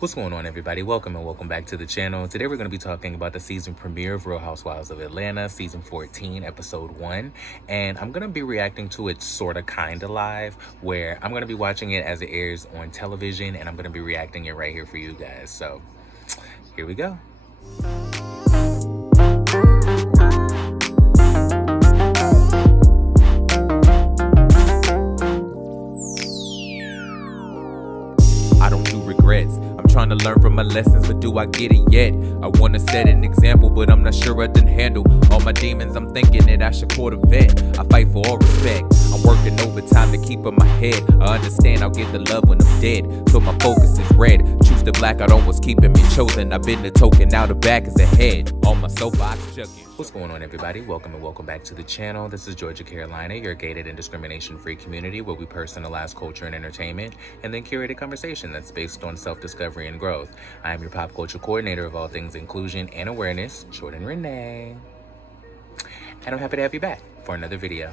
What's going on, everybody? Welcome and welcome back to the channel. Today we're going to be talking about the season premiere of Real Housewives of Atlanta, season 14, episode 1. And I'm going to be reacting to it sort of kind of live, where I'm going to be watching it as it airs on television, and I'm going to be reacting it right here for you guys. So here we go. I don't do regrets. I'm trying to learn from my lessons, but do I get it yet? I wanna set an example, but I'm not sure I can handle all my demons. I'm thinking that I should court a vet. I fight for all respect. I'm working overtime to keep in my head. I understand I'll get the love when I'm dead, so my focus is red. Choose the black out on what's keeping me chosen. I've been the token, now the back is ahead. On my soapbox chucking. What's going on, everybody? Welcome and welcome back to the channel. This is Georgia, Carolina, your gated and discrimination-free community where we personalize culture and entertainment and then curate a conversation that's based on self-discovery and growth. I am your pop culture coordinator of all things inclusion and awareness, Jordan Renee. And I'm happy to have you back for another video.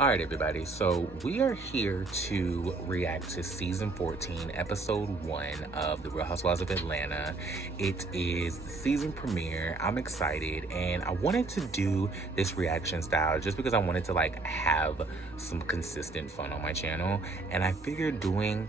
All right, everybody, so we are here to react to season 14, episode 1 of The Real Housewives of Atlanta. It is the season premiere. I'm excited, and I wanted to do this reaction style just because I wanted to have some consistent fun on my channel, and I figured doing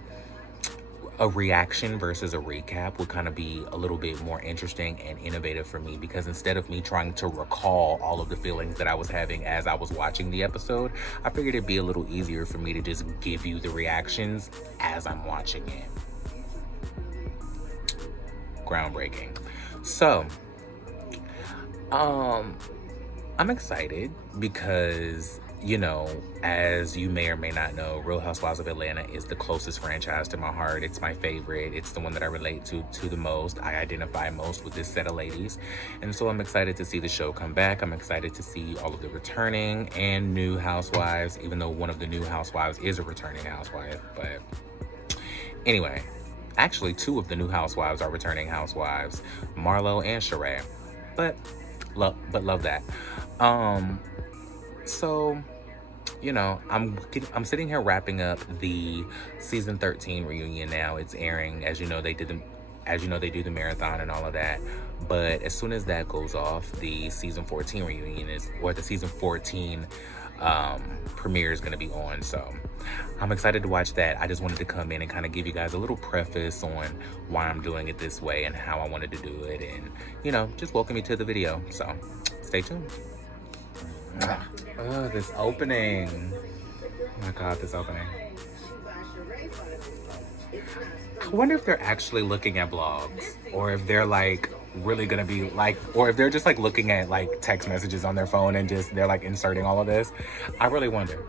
a reaction versus a recap would kind of be a little bit more interesting and innovative for me, because instead of me trying to recall all of the feelings that I was having as I was watching the episode, I figured it'd be a little easier for me to just give you the reactions as I'm watching it. Groundbreaking. So, I'm excited because, you know, as you may or may not know, Real Housewives of Atlanta is the closest franchise to my heart. It's my favorite. It's the one that I relate to the most. I identify most with this set of ladies. And so I'm excited to see the show come back. I'm excited to see all of the returning and new housewives, even though one of the new housewives is a returning housewife. But anyway, actually 2 of the new housewives are returning housewives, Marlo and Rhoa. But love that. So, you know, I'm sitting here wrapping up the season 13 reunion now. It's airing. As you know, they do the marathon and all of that. But as soon as that goes off, the season 14 reunion the season 14 premiere is going to be on. So I'm excited to watch that. I just wanted to come in and kind of give you guys a little preface on why I'm doing it this way and how I wanted to do it, and, you know, just welcome you to the video. So stay tuned. Oh, this opening. Oh my God, this opening. I wonder if they're actually looking at blogs, or if they're really gonna be or if they're just looking at text messages on their phone and they're inserting all of this. I really wonder.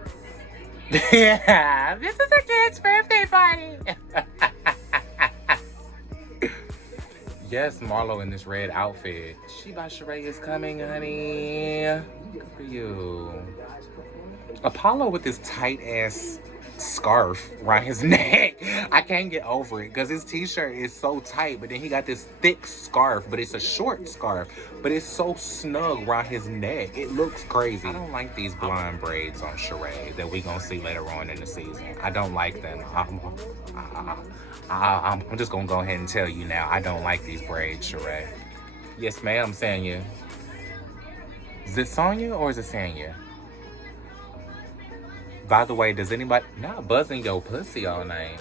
Yeah, this is a kid's birthday party. Yes, Marlo in this red outfit. Sheba Sheree is coming, honey. Good for you. Apollo with this tight ass scarf around his neck. I can't get over it because his t-shirt is so tight, but then he got this thick scarf, but it's a short scarf, but it's so snug around his neck. It looks crazy. I don't like these blonde braids on Sheree that we gonna see later on in the season. I don't like them. I'm just gonna go ahead and tell you now, I don't like these braids, Sheree. Yes, ma'am, Sanya. Is it Sonya or is it Sanya? By the way, does anybody not buzzing your pussy all night?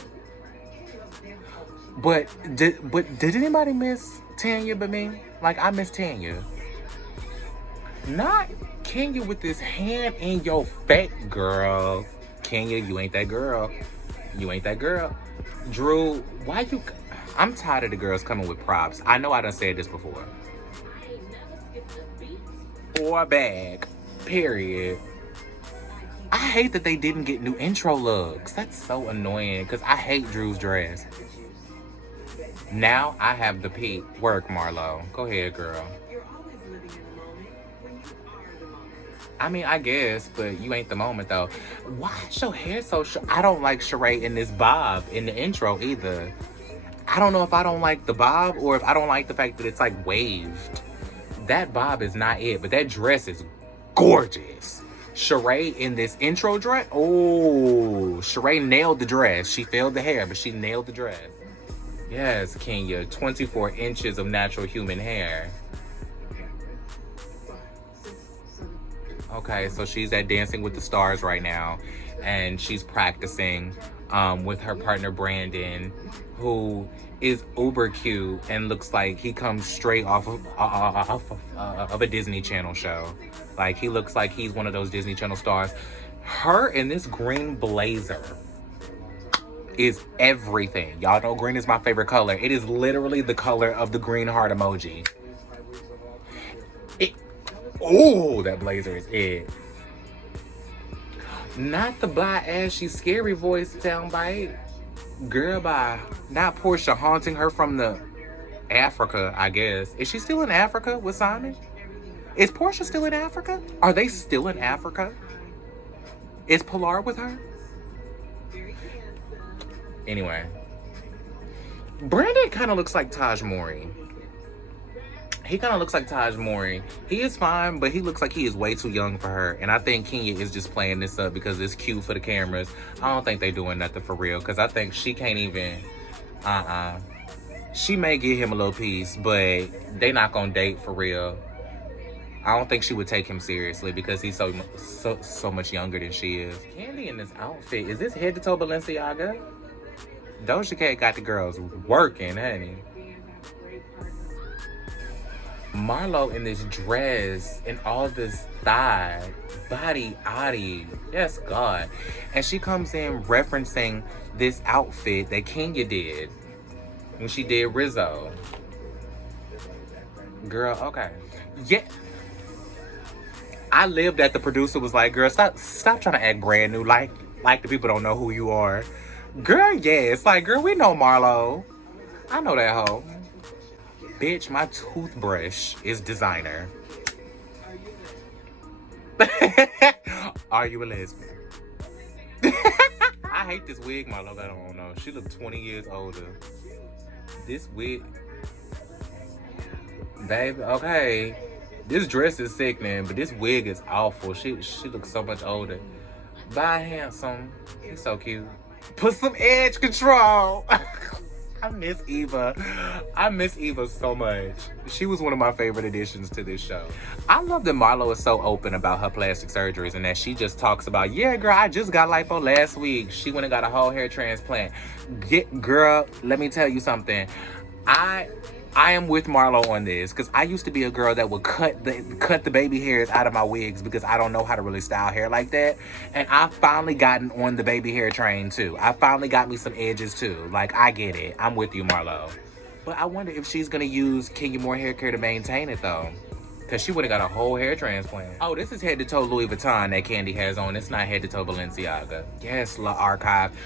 But did anybody miss Tanya but me? I miss Tanya. Not Kenya with this hand in your face, girl. Kenya, you ain't that girl. You ain't that girl. Drew, why you... I'm tired of the girls coming with props. I know I done said this before. Or a bag. Period. I hate that they didn't get new intro looks. That's so annoying because I hate Drew's dress. Now I have the peak. Work, Marlo. Go ahead, girl. I mean, I guess, but you ain't the moment, though. Why is your hair so short? I don't like Sheree in this bob in the intro, either. I don't know if I don't like the bob or if I don't like the fact that it's, waved. That bob is not it, but that dress is gorgeous. Sheree in this intro dress. Oh, Sheree nailed the dress. She failed the hair, but she nailed the dress. Yes, Kenya, 24 inches of natural human hair. Okay, so she's at Dancing with the Stars right now, and she's practicing with her partner Brandon, who is uber cute and looks like he comes straight off of a Disney Channel show. Like, he looks like he's one of those Disney Channel stars. Her in this green blazer is everything. Y'all know green is my favorite color. It is literally the color of the green heart emoji. Oh, that blazer is it. Not the black ashy scary voice soundbite. Girl by not Portia haunting her from the Africa, I guess. Is she still in Africa with Simon? Is Portia still in Africa? Are they still in Africa? Is Pilar with her? Anyway. Brandon kind of looks like Taj Mori. He kind of looks like Taj Mori. He is fine, but he looks like he is way too young for her. And I think Kenya is just playing this up because it's cute for the cameras. I don't think they doing nothing for real, because I think she can't even... She may give him a little piece, but they not gonna date for real. I don't think she would take him seriously because he's so much younger than she is. Candy in this outfit, is this head to toe Balenciaga? Doja Cat got the girls working, honey. Marlo in this dress and all this thigh, body, yes, God. And she comes in referencing this outfit that Kenya did when she did Rizzo. Girl, okay. Yeah. I lived that the producer was like, girl, stop trying to act brand new like the people don't know who you are. Girl, yeah, it's like, girl, we know Marlo. I know that hoe. Bitch, my toothbrush is designer. Are you a lesbian? I hate this wig Marlo got on, though. She look 20 years older. This wig... Baby, okay. This dress is sickening, but this wig is awful. She looks so much older. Bye, handsome. He's so cute. Put some edge control. I miss Eva. I miss Eva so much. She was one of my favorite additions to this show. I love that Marlo is so open about her plastic surgeries and that she just talks about, yeah, girl, I just got lipo last week. She went and got a whole hair transplant. Girl, let me tell you something. I am with Marlo on this because I used to be a girl that would cut the baby hairs out of my wigs because I don't know how to really style hair like that. And I finally gotten on the baby hair train too. I finally got me some edges too. Like, I get it. I'm with you, Marlo. But I wonder if she's gonna use Kenya Moore hair care to maintain it though. Because she would've got a whole hair transplant. Oh, this is head to toe Louis Vuitton that Candy has on. It's not head to toe Balenciaga. Yes, La Archive.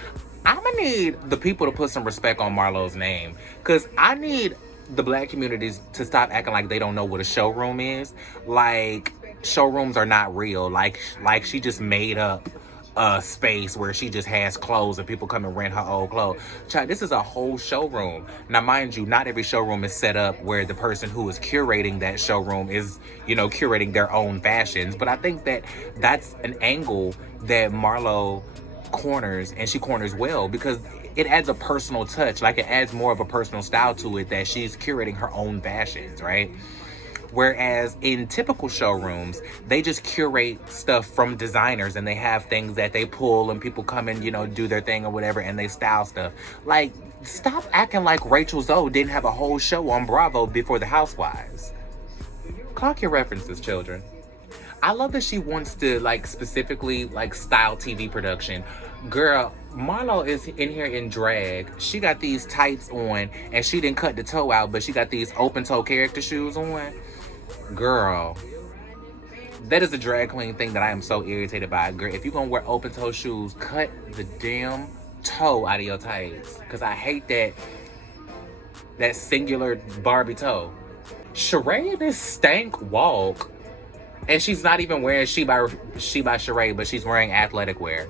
I'm gonna need the people to put some respect on Marlo's name. Because I need the black communities to stop acting like they don't know what a showroom is. Like, showrooms are not real. Like she just made up a space where she just has clothes and people come and rent her old clothes. Child, this is a whole showroom. Now, mind you, not every showroom is set up where the person who is curating that showroom is, you know, curating their own fashions. But I think that that's an angle that Marlo corners, and she corners well, because it adds a personal touch. Like, it adds more of a personal style to it that she's curating her own fashions, right? Whereas in typical showrooms, they just curate stuff from designers and they have things that they pull and people come and, you know, do their thing or whatever and they style stuff. Like, stop acting like Rachel Zoe didn't have a whole show on Bravo before the Housewives. Clock your references, children. I love that she wants to, like, specifically, like, style TV production. Girl, Marlo is in here in drag. She got these tights on, and she didn't cut the toe out, but she got these open-toe character shoes on. Girl, that is a drag queen thing that I am so irritated by. Girl, if you're gonna wear open-toe shoes, cut the damn toe out of your tights. Because I hate that singular Barbie toe. Sheree in this stank walk, and she's not even wearing She by Sheree, but she's wearing athletic wear.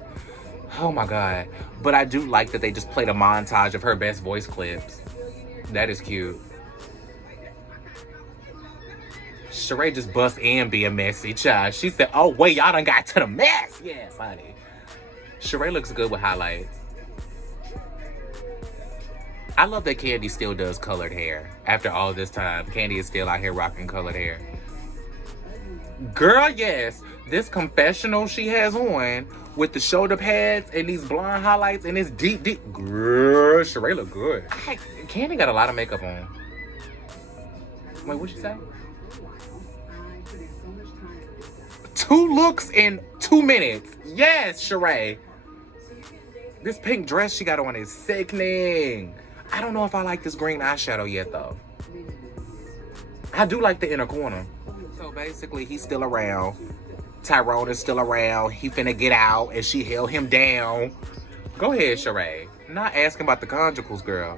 Oh my God. But I do like that they just played a montage of her best voice clips. That is cute. Sheree just bust in being messy, child. She said, oh wait, y'all done got to the mess. Yes, honey. Sheree looks good with highlights. I love that Candy still does colored hair. After all this time, Candy is still out here rocking colored hair. Girl, yes. This confessional she has on with the shoulder pads and these blonde highlights and this deep. Girl, Sheree look good. Candy got a lot of makeup on. Wait, what'd she say? 2 looks in 2 minutes. Yes, Sheree. This pink dress she got on is sickening. I don't know if I like this green eyeshadow yet, though. I do like the inner corner. So basically, he's still around. Tyrone is still around. He finna get out, and she held him down. Go ahead, Sheree. Not asking about the conjugals, girl.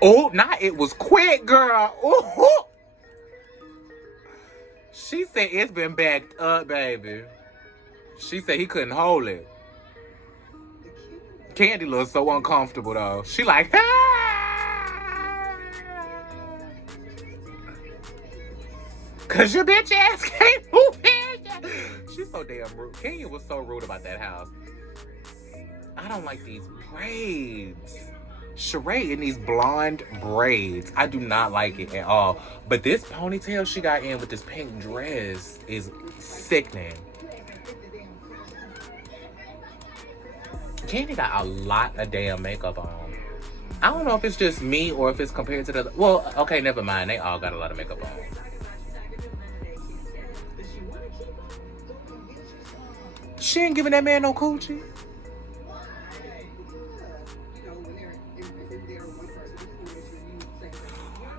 Oh, not it was quick, girl. Ooh. She said it's been backed up, baby. She said he couldn't hold it. Candy looks so uncomfortable, though. She like, ah! Cause your bitch ass can't move in. She's so damn rude. Kenya was so rude about that house. I don't like these braids. Sheree in these blonde braids. I do not like it at all. But this ponytail she got in with this pink dress is sickening. Candy got a lot of damn makeup on. I don't know if it's just me or if it's compared to the... Well, okay, never mind. They all got a lot of makeup on. She ain't giving that man no coochie.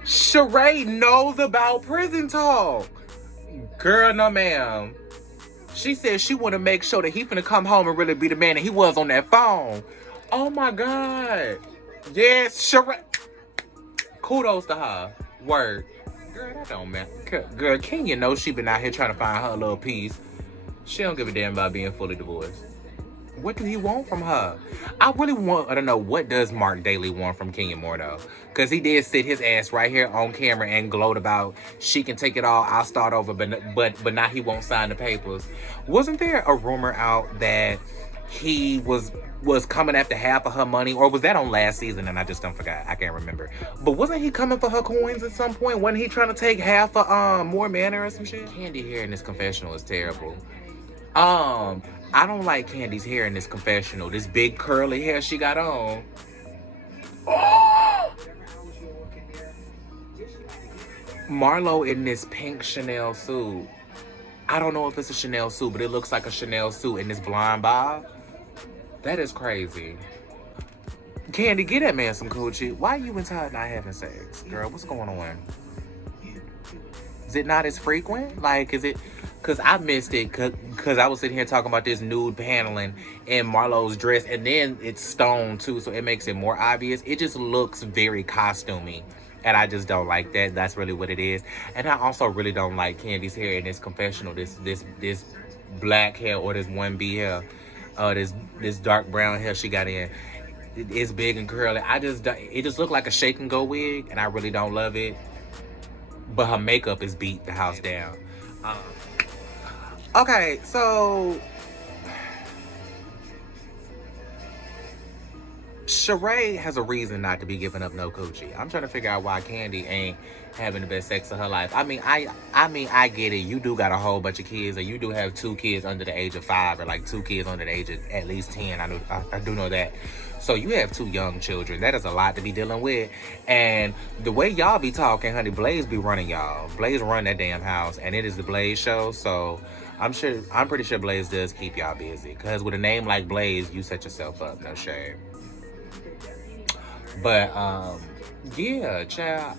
Sheree knows about prison talk. Girl, no ma'am. She said she want to make sure that he finna come home and really be the man that he was on that phone. Oh my God. Yes, Sheree. Kudos to her. Word. Girl, that don't matter. Girl, Kenya knows she been out here trying to find her little piece. She don't give a damn about being fully divorced. What do he want from her? I really want to know, what does Mark Daly want from Kenya more though? Because he did sit his ass right here on camera and gloat about she can take it all, I'll start over, but now he won't sign the papers. Wasn't there a rumor out that he was coming after half of her money, or was that on last season and I just don't forgot? I can't remember. But wasn't he coming for her coins at some point? Wasn't he trying to take half of More Manor or some shit? Candy hair in this confessional is terrible. I don't like Candy's hair in this confessional. This big curly hair she got on. Oh! Marlo in this pink Chanel suit. I don't know if it's a Chanel suit, but it looks like a Chanel suit in this blonde bob. That is crazy. Candy, get that man some coochie. Why are you and Todd not having sex? Girl, what's going on? Is it not as frequent? Like, is it... Because I missed it because I was sitting here talking about this nude paneling in Marlo's dress. And then it's stone, too, so it makes it more obvious. It just looks very costumey. And I just don't like that. That's really what it is. And I also really don't like Candy's hair in this confessional. This black hair or this 1B hair. This dark brown hair she got in. It's big and curly. It just looked like a shake and go wig. And I really don't love it. But her makeup is beat the house down. Okay, so Sheree has a reason not to be giving up no coochie. I'm trying to figure out why Candy ain't having the best sex of her life. I mean, I get it. You do got a whole bunch of kids, or you do have 2 kids under the age of 5, or like 2 kids under the age of at least 10. I do know that. So you have 2 young children. That is a lot to be dealing with. And the way y'all be talking, honey, Blaze be running y'all. Blaze run that damn house, and it is the Blaze show. So I'm pretty sure Blaze does keep y'all busy. Because with a name like Blaze, you set yourself up. No shame. But, yeah, child,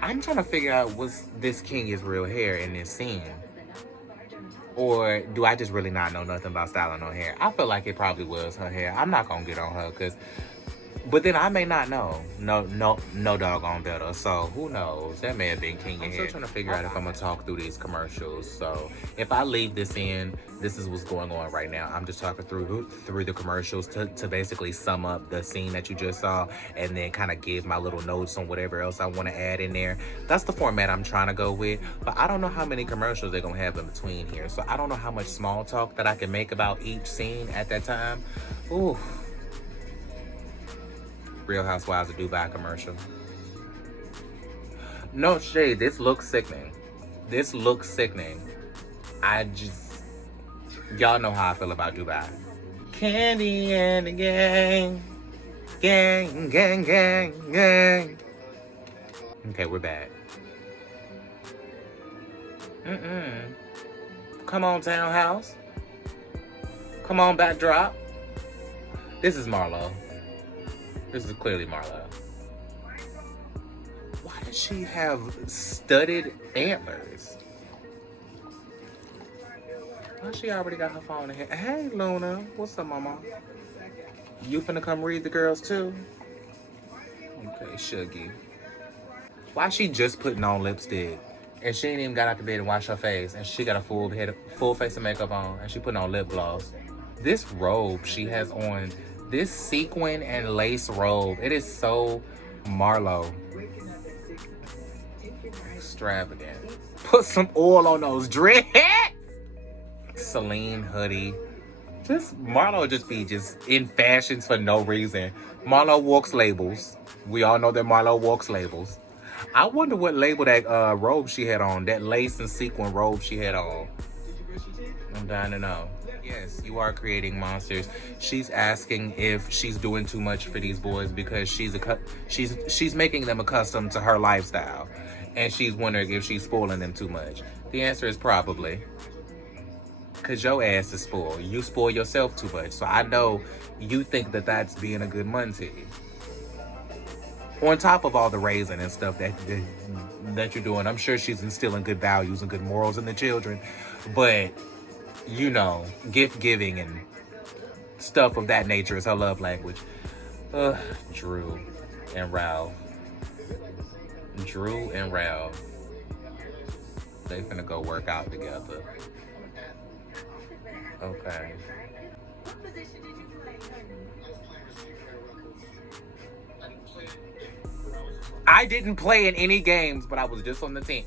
I'm trying to figure out, was this Kenya's real hair in this scene? Or do I just really not know nothing about styling her hair? I feel like it probably was her hair. I'm not going to get on her because But then I may not know. No doggone better. So who knows? That may have been king. I'm still trying to figure out if I'm gonna talk through these commercials. So if I leave this in, this is what's going on right now. I'm just talking through the commercials to basically sum up the scene that you just saw, and then kind of give my little notes on whatever else I want to add in there. That's the format I'm trying to go with. But I don't know how many commercials they're gonna have in between here. So I don't know how much small talk that I can make about each scene at that time. Ooh. Real Housewives of Dubai commercial. No shade, this looks sickening. This looks sickening. Y'all know how I feel about Dubai. Candy and the gang. Gang, gang, gang, gang. Okay, we're back. Come on, townhouse. Come on, backdrop. This is Marlo. This is clearly Marlo. Why does she have studded antlers? Oh, she already got her phone in here. Hey, Luna. What's up, mama? You finna come read the girls, too? Okay, Shuggy. Why she just putting on lipstick? And she ain't even got out the bed and wash her face. And she got a full face of makeup on. And she putting on lip gloss. This robe she has on, this sequin and lace robe, it is so Marlo. Extravagant. Put some oil on those dreads. Celine hoodie. Marlo just be in fashions for no reason. Marlo walks labels. We all know that Marlo walks labels. I wonder what label that robe she had on, that lace and sequin robe she had on. I'm dying to know. Yes, you are creating monsters. She's asking if she's doing too much for these boys because she's making them accustomed to her lifestyle, and she's wondering if she's spoiling them too much. The answer is probably. Cause your ass is spoiled. You spoil yourself too much. So I know you think that that's being a good muntie. On top of all the raising and stuff that you're doing, I'm sure she's instilling good values and good morals in the children. But you know, gift giving and stuff of that nature is her love language. Drew and Ralph. Drew and Ralph. They finna go work out together. Okay. I didn't play in any games, but I was just on the team.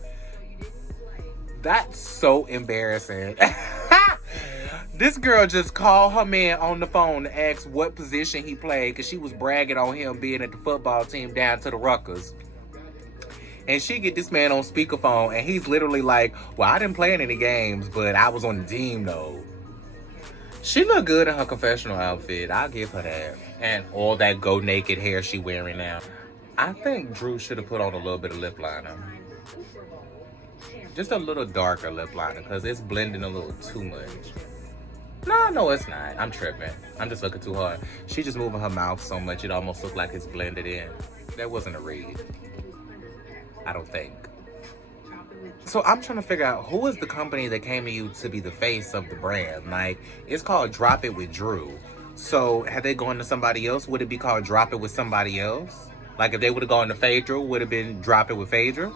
That's so embarrassing. This girl just called her man on the phone to ask what position he played because she was bragging on him being at the football team down to the Ruckers. And she get this man on speakerphone, and he's literally like, well, I didn't play in any games, but I was on the team, though. She look good in her confessional outfit. I'll give her that. And all that go naked hair she wearing now. I think Drew should have put on a little bit of lip liner. Just a little darker lip liner, because it's blending a little too much. No, it's not. I'm tripping. I'm just looking too hard. She just moving her mouth so much, it almost looked like it's blended in. That wasn't a read. I don't think. So I'm trying to figure out who is the company that came to you to be the face of the brand. Like, it's called Drop It with Drew. So had they gone to somebody else, would it be called Drop It with somebody else? Like if they would have gone to Phaedra, would it have been Drop It with Phaedra?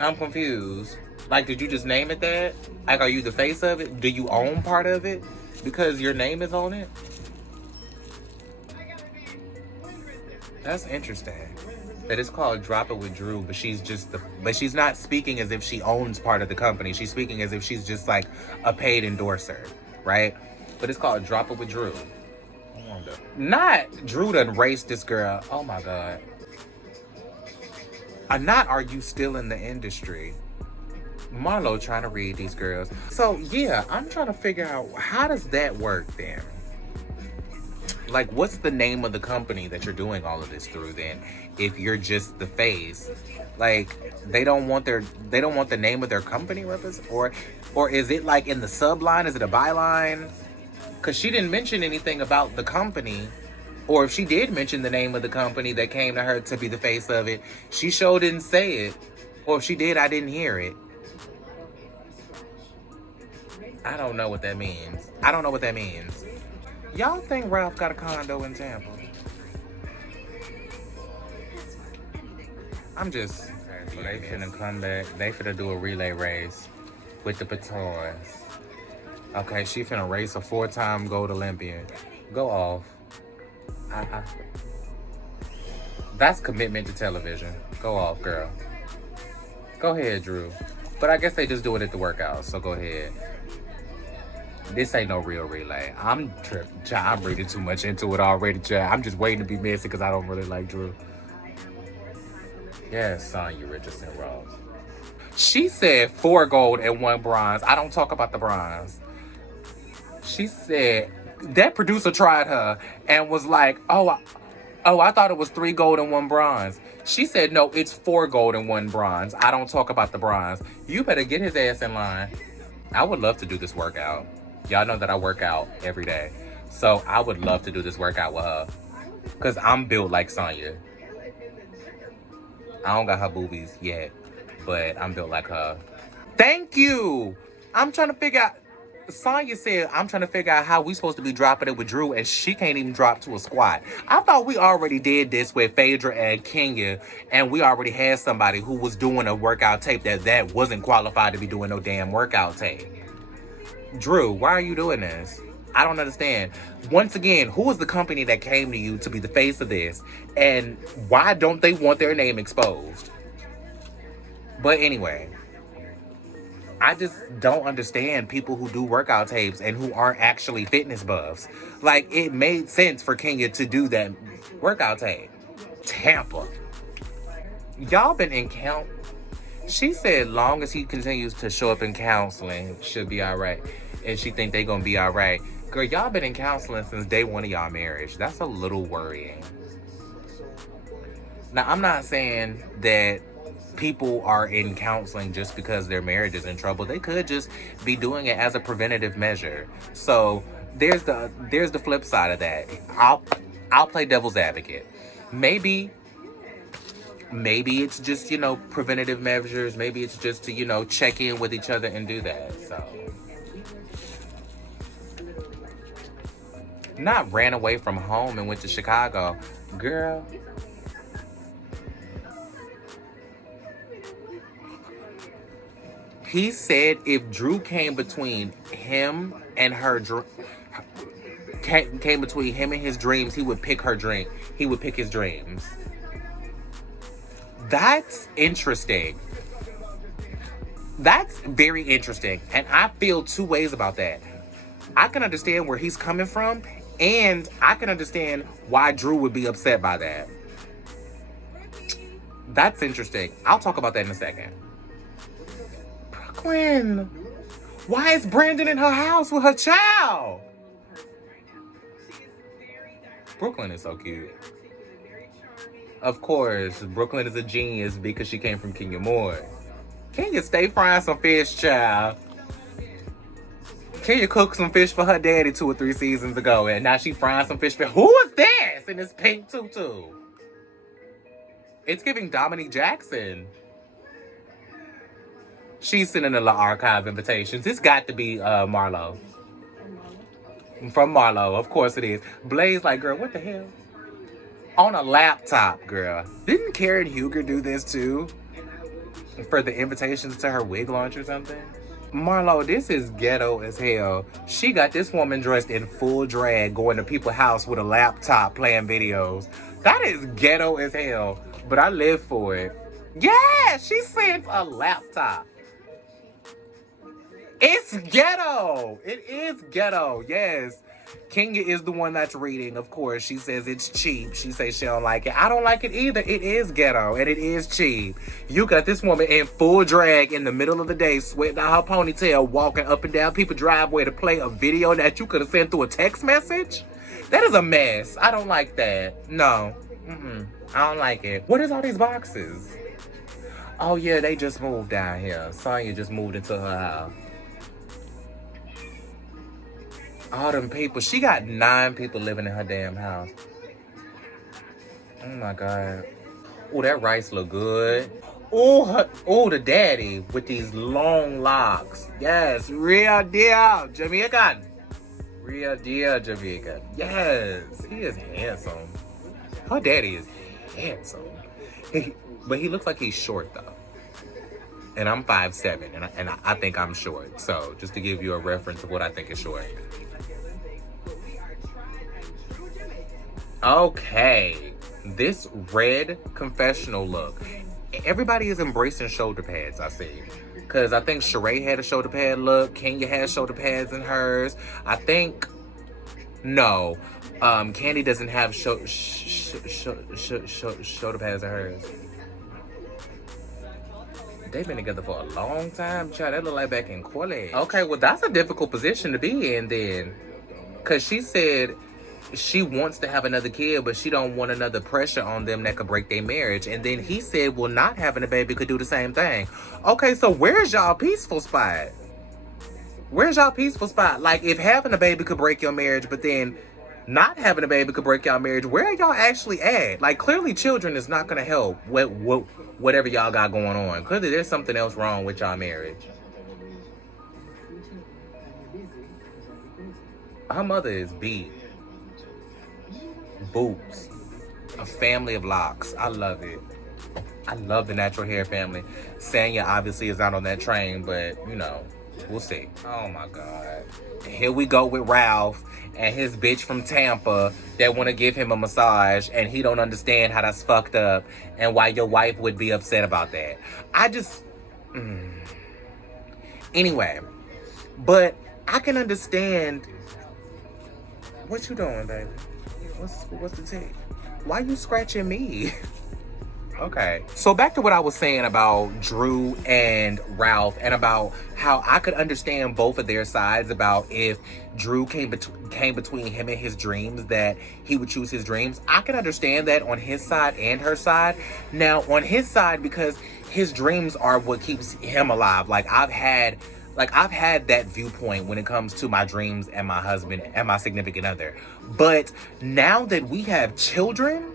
I'm confused. Like, did you just name it that? Like, are you the face of it? Do you own part of it? Because your name is on it? That's interesting. That it's called Drop It with Drew, but but she's not speaking as if she owns part of the company. She's speaking as if she's just like a paid endorser, right? But it's called Drop It with Drew. I wonder. Not Drew done raced this girl. Oh my God. Not are you still in the industry? Marlo trying to read these girls. So yeah, I'm trying to figure out how does that work then? Like, what's the name of the company that you're doing all of this through then? If you're just the face, like they don't want the name of their company represent, or is it like in the subline? Is it a byline? Because she didn't mention anything about the company, or if she did mention the name of the company that came to her to be the face of it, she sure didn't say it, or if she did, I didn't hear it. I don't know what that means. Y'all think Ralph got a condo in Tampa? I'm just. So they finna come back. They finna do a relay race with the batons. Okay, she finna race a 4-time gold Olympian. Go off. I, that's commitment to television. Go off, girl. Go ahead, Drew. But I guess they just do it at the workouts, so go ahead. This ain't no real relay. I'm reading too much into it already, child. I'm just waiting to be messy because I don't really like Drew. Yes, Sonya Richardson Ross. She said 4 gold and 1 bronze. I don't talk about the bronze. She said that producer tried her and was like, oh, I thought it was 3 gold and 1 bronze. She said, no, it's 4 gold and 1 bronze. I don't talk about the bronze. You better get his ass in line. I would love to do this workout. Y'all know that I work out every day. So I would love to do this workout with her. Because I'm built like Sonya. I don't got her boobies yet. But I'm built like her. Thank you! I'm trying to figure out... Sonya said, I'm trying to figure out how we supposed to be dropping it with Drew, and she can't even drop to a squat. I thought we already did this with Phaedra and Kenya, and we already had somebody who was doing a workout tape that wasn't qualified to be doing no damn workout tape. Drew, why are you doing this? I don't understand. Once again, who is the company that came to you to be the face of this? And why don't they want their name exposed? But anyway, I just don't understand people who do workout tapes and who aren't actually fitness buffs. Like, it made sense for Kenya to do that workout tape. Tampa. Y'all been in count. She said long as he continues to show up in counseling, should be all right. And she think they gonna be all right. Girl, y'all been in counseling since day 1 of y'all marriage. That's a little worrying. Now, I'm not saying that people are in counseling just because their marriage is in trouble. They could just be doing it as a preventative measure. So there's the flip side of that. I'll play devil's advocate. Maybe it's just, preventative measures. Maybe it's just to, check in with each other and do that. So not ran away from home and went to Chicago. Girl. He said if Drew came between him and came between him and his dreams, he would pick her dream. He would pick his dreams. That's interesting. That's very interesting. And I feel 2 ways about that. I can understand where he's coming from, and I can understand why Drew would be upset by that. That's interesting. I'll talk about that in a second. Brooklyn, why is Brandon in her house with her child? Brooklyn is so cute. Of course, Brooklyn is a genius because she came from Kenya Moore. Kenya stay frying some fish, child. Kenya cooked some fish for her daddy 2 or 3 seasons ago, and now she frying some fish for... Who is this in this pink tutu? It's giving Dominique Jackson. She's sending the archive invitations. It's got to be Marlo. From Marlo, of course it is. Blaze like, girl, what the hell? On a laptop, girl. Didn't Karen Huger do this too? For the invitations to her wig launch or something? Marlo, this is ghetto as hell. She got this woman dressed in full drag going to people's house with a laptop playing videos. That is ghetto as hell, but I live for it. Yeah, she sends a laptop. It's ghetto. It is ghetto, yes. Kenya is the one that's reading, of course. She says it's cheap. She says she don't like it. I don't like it either. It is ghetto, and it is cheap. You got this woman in full drag in the middle of the day, sweating out her ponytail, walking up and down people's driveway to play a video that you could have sent through a text message? That is a mess. I don't like that. No. I don't like it. What is all these boxes? Oh, yeah, they just moved down here. Sonya just moved into her house. All them people. She got 9 people living in her damn house. Oh my God. Oh, that rice look good. Oh, the daddy with these long locks. Yes, real deal Jamaican. Real deal Jamaican. Yes, he is handsome. Her daddy is handsome. But he looks like he's short though. And I'm 5'7", and I think I'm short. So just to give you a reference of what I think is short. Okay, this red confessional look. Everybody is embracing shoulder pads, I see. Because I think Sheree had a shoulder pad look. Kenya has shoulder pads in hers. I think, no, Candy doesn't have shoulder pads in hers. They've been together for a long time, child. That look like back in college. Okay, well, that's a difficult position to be in then. Because she said she wants to have another kid, but she don't want another pressure on them that could break their marriage. And then he said, well, not having a baby could do the same thing. Okay, so where's y'all peaceful spot? Where's y'all peaceful spot? Like, if having a baby could break your marriage, but then not having a baby could break y'all marriage, where are y'all actually at? Like, clearly children is not going to help whatever y'all got going on. Clearly there's something else wrong with y'all marriage. Her mother is beat. Boobs. A family of locks. I love it. I love the natural hair family. Sanya obviously is not on that train, but, you know, we'll see. Oh, my God. Here we go with Ralph and his bitch from Tampa that want to give him a massage, and he don't understand how that's fucked up and why your wife would be upset about that. I just... Anyway, but I can understand... What you doing, baby? What's the take? Why you scratching me? Okay. So back to what I was saying about Drew and Ralph, and about how I could understand both of their sides about if Drew came between him and his dreams, that he would choose his dreams. I can understand that on his side and her side. Now, on his side, because his dreams are what keeps him alive. Like, I've had that viewpoint when it comes to my dreams and my husband and my significant other. But now that we have children,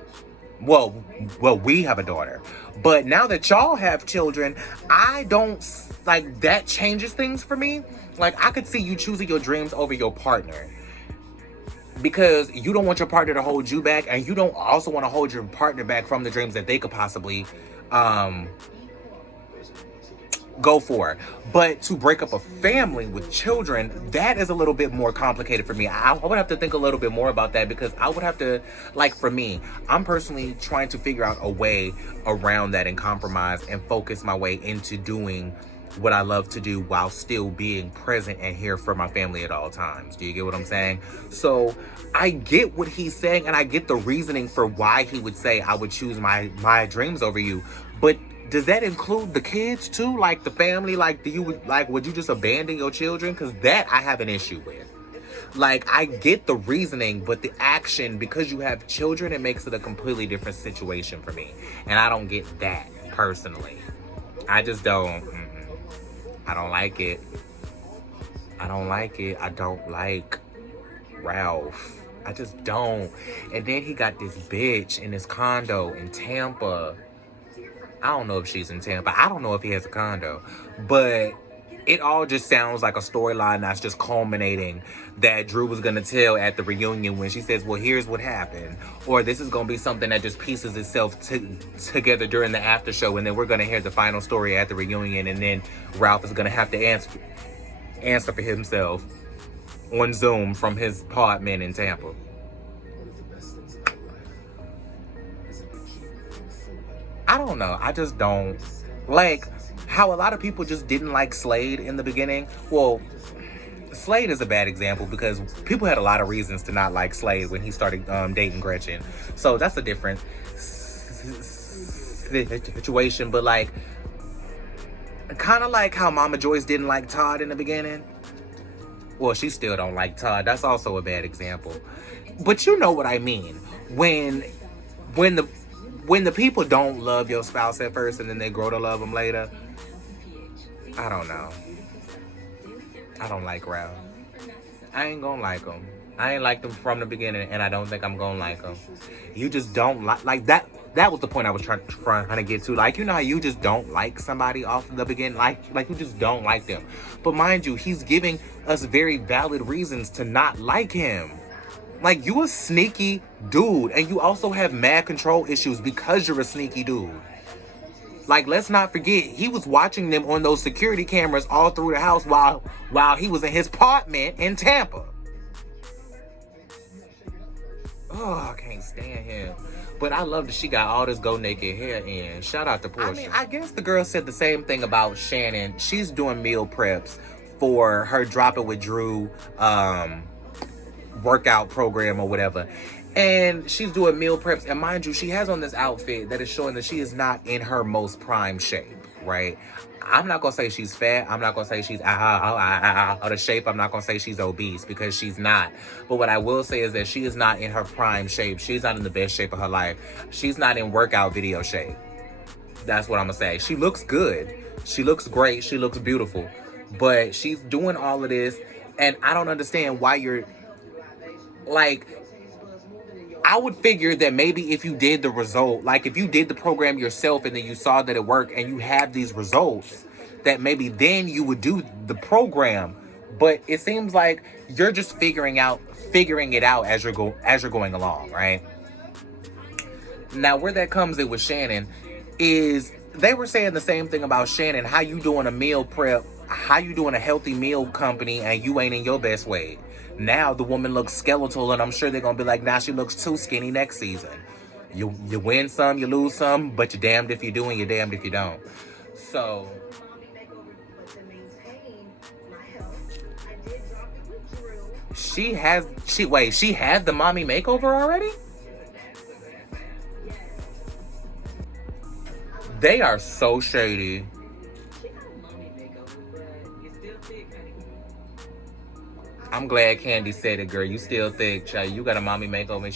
well, we have a daughter. But now that y'all have children, I don't, like, that changes things for me. Like, I could see you choosing your dreams over your partner, because you don't want your partner to hold you back, and you don't also want to hold your partner back from the dreams that they could possibly, go for. But to break up a family with children, that is a little bit more complicated for me. I would have to think a little bit more about that, because I would have to, like, for me, I'm personally trying to figure out a way around that and compromise and focus my way into doing what I love to do while still being present and here for my family at all times. Do you get what I'm saying? So I get what he's saying, and I get the reasoning for why he would say I would choose my dreams over you. But does that include the kids too? Like, the family? Like, would you just abandon your children? Because that I have an issue with. Like, I get the reasoning, but the action, because you have children, it makes it a completely different situation for me. And I don't get that, personally. I just don't. I don't like it. I don't like it. I don't like Ralph. I just don't. And then he got this bitch in his condo in Tampa. I don't know if she's in Tampa. I don't know if he has a condo. But it all just sounds like a storyline that's just culminating, that Drew was going to tell at the reunion when she says, well, here's what happened. Or this is going to be something that just pieces itself together during the after show. And then we're going to hear the final story at the reunion. And then Ralph is going to have to answer for himself on Zoom from his apartment in Tampa. I don't know. I just don't like how a lot of people just didn't like Slade in the beginning. Well, Slade is a bad example, because people had a lot of reasons to not like Slade when he started dating Gretchen. So that's a different situation. But, like, kind of like how Mama Joyce didn't like Todd in the beginning. Well, she still don't like Todd. That's also a bad example. But you know what I mean. When the people don't love your spouse at first and then they grow to love them later, I don't know. I don't like Ralph. I ain't gonna like him. I ain't liked him from the beginning, and I don't think I'm gonna like him. You just don't like that. That was the point I was trying to get to. Like, you know how you just don't like somebody off the beginning? Like you just don't like them. But mind you, he's giving us very valid reasons to not like him. Like, you a sneaky dude, and you also have mad control issues because you're a sneaky dude. Like, let's not forget, he was watching them on those security cameras all through the house while he was in his apartment in Tampa. Oh, I can't stand him. But I love that she got all this go naked hair in. Shout out to Portia. I mean, I guess the girl said the same thing about Shannon. She's doing meal preps for her Drop It with Drew workout program or whatever. And she's doing meal preps. And mind you, she has on this outfit that is showing that she is not in her most prime shape, right? I'm not going to say she's fat. I'm not going to say she's out of shape. I'm not going to say she's obese because she's not. But what I will say is that she is not in her prime shape. She's not in the best shape of her life. She's not in workout video shape. That's what I'm going to say. She looks good. She looks great. She looks beautiful. But she's doing all of this. And I don't understand why you're like... I would figure that maybe if you did the result, like if you did the program yourself and then you saw that it worked and you have these results, that maybe then you would do the program. But it seems like you're just figuring it out as you're going along, right? Now, where that comes in with Shannon is they were saying the same thing about Shannon. How you doing a meal prep? How you doing a healthy meal company and you ain't in your best weight? Now the woman looks skeletal, and I'm sure they're gonna be like, now she looks too skinny next season. You win some, you lose some, but you're damned if you do and you're damned if you don't. So she had the mommy makeover already? They are so shady. I'm glad Candy said it, girl. You still thick, child. You got a mommy makeover.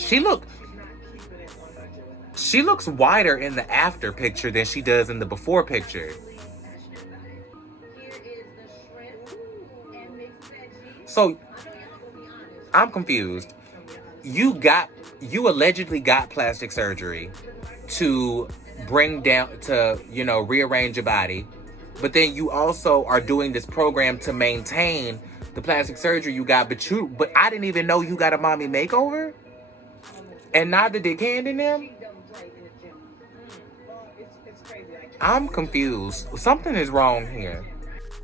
She looks wider in the after picture than she does in the before picture. So, I'm confused. You allegedly got plastic surgery to rearrange your body. But then you also are doing this program to maintain the plastic surgery you got, but I didn't even know you got a mommy makeover, and neither did Candy and them. I'm confused. Something is wrong here.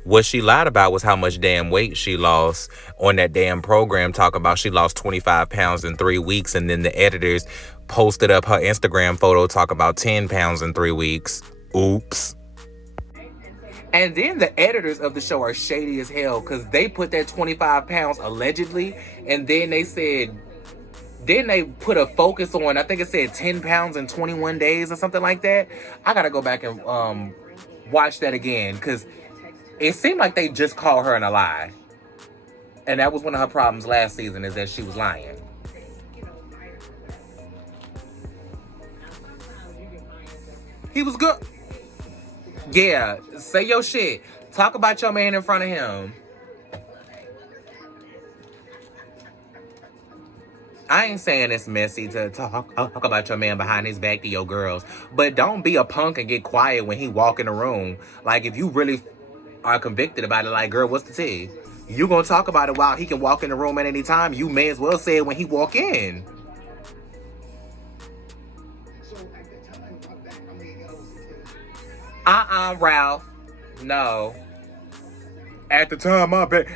What she lied about was how much damn weight she lost on that damn program. Talk about she lost 25 pounds in 3 weeks, and then the editors posted up her Instagram photo talk about 10 pounds in 3 weeks. Oops. And then the editors of the show are shady as hell because they put that 25 pounds allegedly, and then they put a focus on, I think it said 10 pounds in 21 days or something like that. I gotta go back and watch that again because it seemed like they just called her in a lie. And that was one of her problems last season, is that she was lying. He was good. Yeah, say your shit. Talk about your man in front of him. I ain't saying it's messy to talk about your man behind his back to your girls, but don't be a punk and get quiet when he walk in the room. Like, if you really are convicted about it, like, girl, what's the tea? You gonna talk about it while he can walk in the room at any time? You may as well say it when he walk in. Ralph. No. At the time, my bad.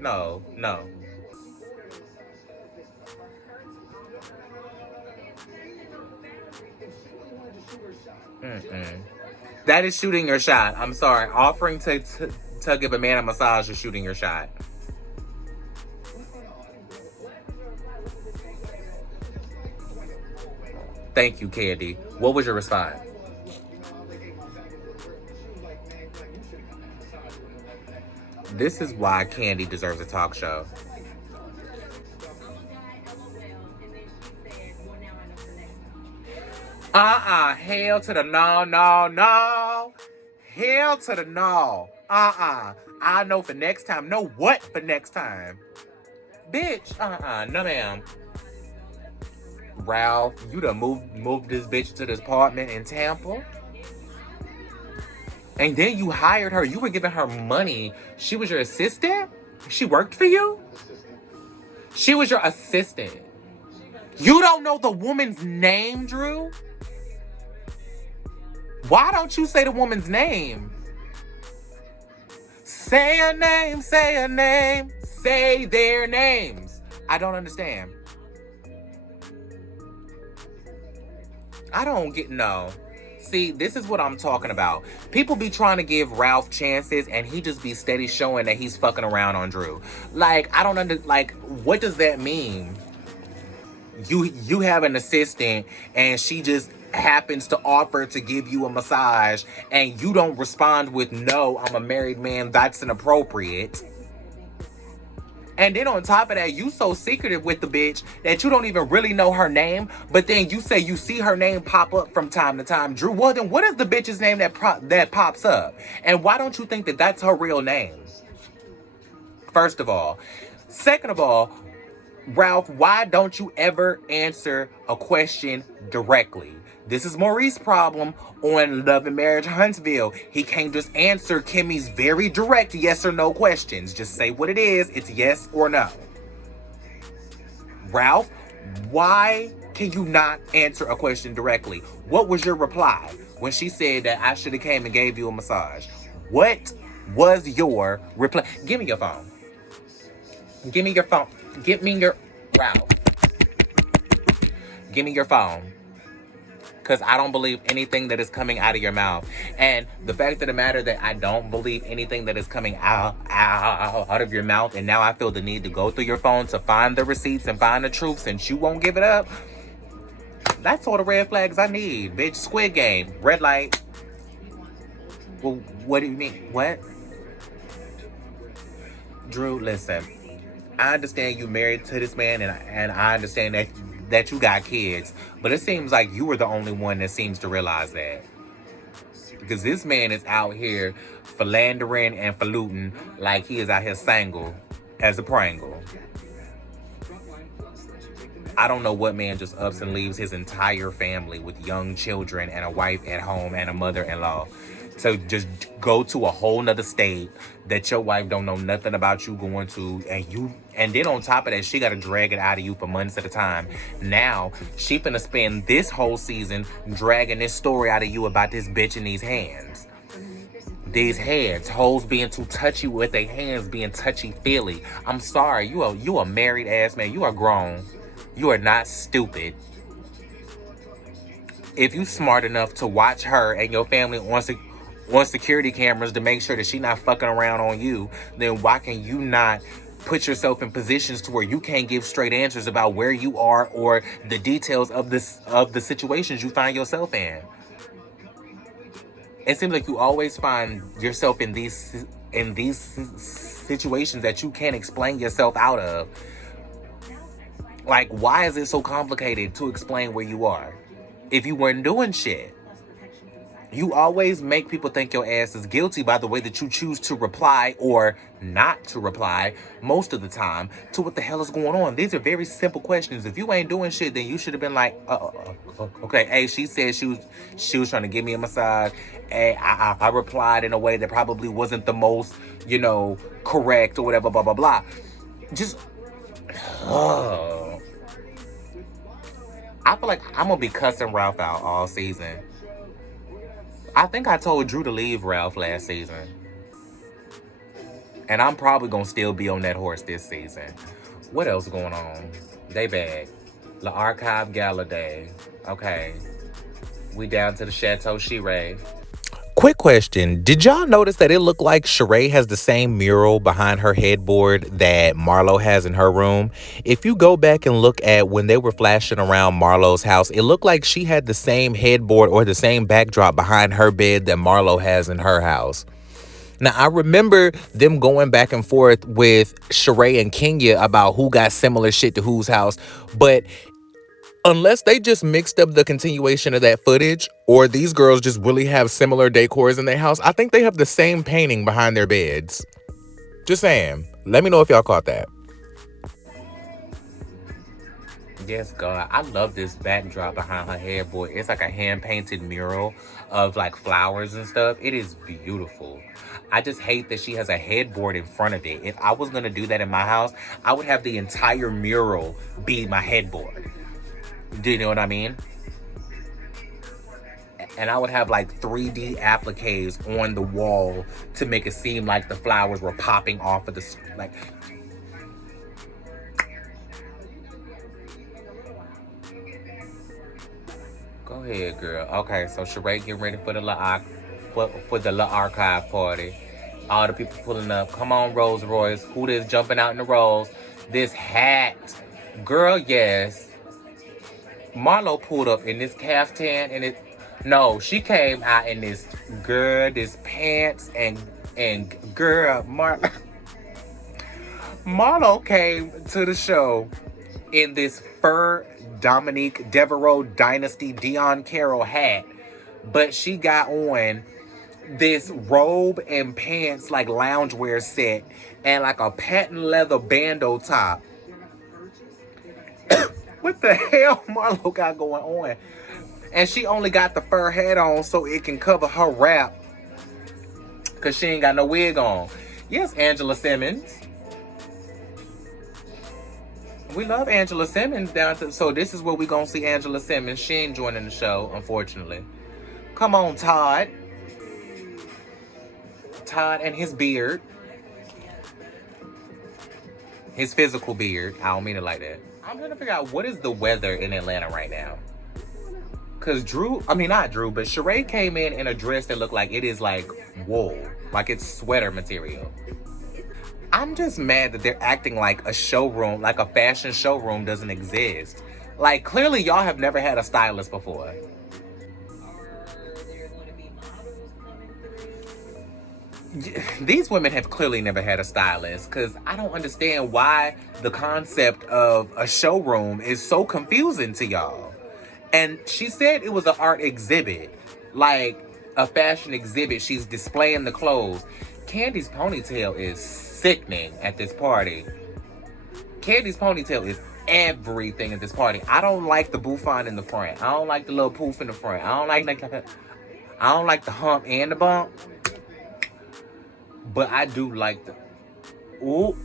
No. That is shooting your shot. I'm sorry. Offering to give a man a massage is shooting your shot. Thank you, Candy. What was your response? This is why Candy deserves a talk show. Hell to the no. Hell to the no. I know for next time. Know what for next time? Bitch, no ma'am. Ralph, you done moved this bitch to this apartment in Tampa. And then you hired her. You were giving her money. She was your assistant? She worked for you? She was your assistant. You don't know the woman's name, Drew? Why don't you say the woman's name? Say a name, say a name, say their names. I don't understand. I don't get, no. See, this is what I'm talking about. People be trying to give Ralph chances and he just be steady showing that he's fucking around on Drew. Like, I don't what does that mean? You have an assistant and she just happens to offer to give you a massage and you don't respond with, no, I'm a married man, that's inappropriate. And then on top of that, you so secretive with the bitch that you don't even really know her name. But then you say you see her name pop up from time to time. Drew, well then what is the bitch's name that pops up? And why don't you think that that's her real name? First of all. Second of all, Ralph, why don't you ever answer a question directly? This is Maurice's problem on Love and Marriage Huntsville. He can't just answer Kimmy's very direct yes or no questions. Just say what it is. It's yes or no. Ralph, why can you not answer a question directly? What was your reply when she said that I should have came and gave you a massage? What was your reply? Give me your phone. Give me your phone. Give me your... Ralph. Give me your phone. Because I don't believe anything that is coming out of your mouth. And the fact of the matter that I don't believe anything that is coming out of your mouth, and now I feel the need to go through your phone to find the receipts and find the truth since you won't give it up. That's all the red flags I need. Bitch, Squid Game. Red light. Well, what do you mean? What? Drew, listen. I understand you married to this man, and I understand that you got kids, but it seems like you were the only one that seems to realize that. Because this man is out here philandering and faluting like he is out here single as a Pringle. I don't know what man just ups and leaves his entire family with young children and a wife at home and a mother-in-law to just go to a whole nother state that your wife don't know nothing about you going to, and then on top of that, she got to drag it out of you for months at a time. Now, she finna spend this whole season dragging this story out of you about this bitch in these hands. These hands, hoes being too touchy with their hands being touchy-feely. I'm sorry, you a married ass man. You are grown. You are not stupid. If you smart enough to watch her and your family on security cameras to make sure that she not fucking around on you, then why can you not put yourself in positions to where you can't give straight answers about where you are or the details of the situations you find yourself in? It seems like you always find yourself in these situations that you can't explain yourself out of. Like, why is it so complicated to explain where you are if you weren't doing shit? You always make people think your ass is guilty by the way that you choose to reply or not to reply most of the time to what the hell is going on. These are very simple questions. If you ain't doing shit, then you should have been like, okay, hey, she said she was trying to give me a massage. Hey, I replied in a way that probably wasn't the most, correct or whatever, blah, blah, blah. Just, I feel like I'm going to be cussing Ralph out all season. I think I told Drew to leave Ralph last season. And I'm probably going to still be on that horse this season. What else going on? They back. La Archive Gala Day. Okay. We down to the Chateau Sheree. Quick question. Did y'all notice that it looked like Sheree has the same mural behind her headboard that Marlo has in her room? If you go back and look at when they were flashing around Marlo's house, it looked like she had the same headboard or the same backdrop behind her bed that Marlo has in her house. Now, I remember them going back and forth with Sheree and Kenya about who got similar shit to whose house, but unless they just mixed up the continuation of that footage, or these girls just really have similar decors in their house, I think they have the same painting behind their beds. Just saying. Let me know if y'all caught that. Yes, God. I love this backdrop behind her headboard. It's like a hand-painted mural of like flowers and stuff. It is beautiful. I just hate that she has a headboard in front of it. If I was going to do that in my house, I would have the entire mural be my headboard. Do you know what I mean? And I would have like 3D appliques on the wall to make it seem like the flowers were popping off of the, like. Go ahead, girl. Okay, so Sheree getting ready for the for the little archive party. All the people pulling up. Come on, Rolls Royce. Who this jumping out in the rolls? This hat. Girl, yes. Marlo pulled up in this caftan and it. No, she came out in this this pants and girl, Marlo came to the show in this fur Dominique Devereaux Dynasty Dion Carroll hat, but she got on this robe and pants like loungewear set and like a patent leather bandeau top. What the hell Marlo got going on? And she only got the fur hat on so it can cover her wrap because she ain't got no wig on. Yes, Angela Simmons. We love Angela Simmons down to, so this is where we gonna see Angela Simmons. She ain't joining the show, unfortunately. Come on, Todd. Todd and his beard. His physical beard. I don't mean it like that. I'm trying to figure out what is the weather in Atlanta right now. Cause not Drew, but Sheree came in a dress that looked like it is like wool. Like it's sweater material. I'm just mad that they're acting like a showroom, like a fashion showroom doesn't exist. Like, clearly y'all have never had a stylist before. These women have clearly never had a stylist because I don't understand why the concept of a showroom is so confusing to y'all. And she said it was an art exhibit, like a fashion exhibit. She's displaying the clothes. Candy's ponytail is sickening at this party. Candy's ponytail is everything at this party. I don't like the bouffant in the front. I don't like the little poof in the front. I don't like the hump and the bump. But I do like the... Ooh.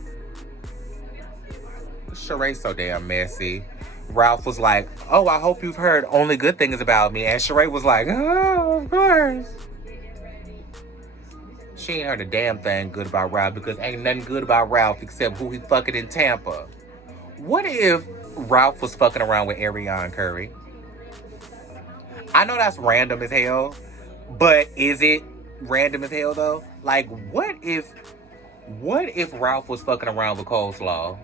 Sheree's so damn messy. Ralph was like, oh, I hope you've heard only good things about me. And Sheree was like, oh, of course. She ain't heard a damn thing good about Ralph because ain't nothing good about Ralph except who he fucking in Tampa. What if Ralph was fucking around with Ariane Curry? I know that's random as hell, but is it random as hell though? Like, what if Ralph was fucking around with Coleslaw?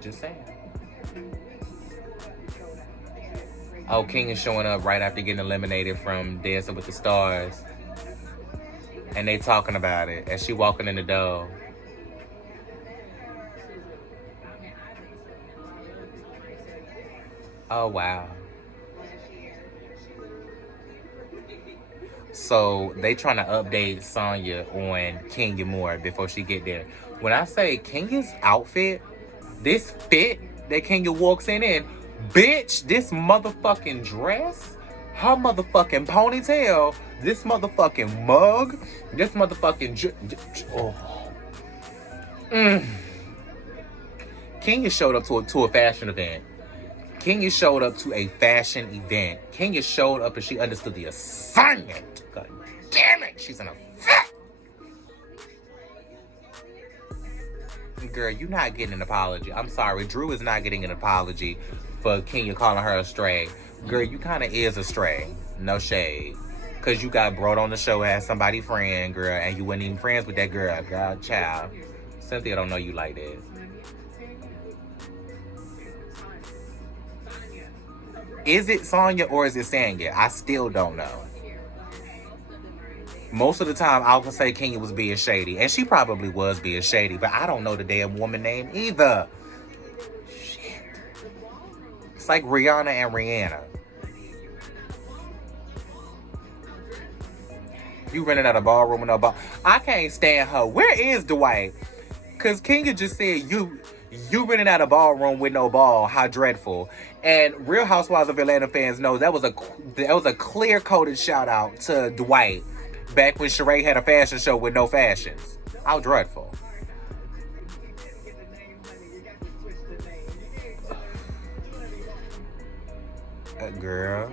Just saying. Oh, King is showing up right after getting eliminated from Dancing with the Stars. And they talking about it as she walking in the door. Oh, wow. So they trying to update Sonya on Kenya more before she get there. When I say Kenya's outfit, this fit that Kenya walks in, bitch, this motherfucking dress, her motherfucking ponytail, this motherfucking mug, this motherfucking... Kenya showed up to a fashion event. Kenya showed up to a fashion event. Kenya showed up and she understood the assignment. God damn it, she's in a fit. Girl, you're not getting an apology. I'm sorry, Drew is not getting an apology for Kenya calling her a stray. Girl, you kind of is a stray. No shade. Because you got brought on the show as somebody friend, girl, and you weren't even friends with that girl. Girl, child. Cynthia don't know you like that. Is it Sonya or is it Sanya? I still don't know. Most of the time, I would say Kenya was being shady. And she probably was being shady. But I don't know the damn woman name either. Shit. It's like Rihanna and Rihanna. You rented out a ballroom with no ball. I can't stand her. Where is Dwight? Because Kenya just said you rented out a ballroom with no ball. How dreadful. And Real Housewives of Atlanta fans know that was a clear-coded shout-out to Dwight. Back when Sheree had a fashion show with no fashions. How dreadful. Girl.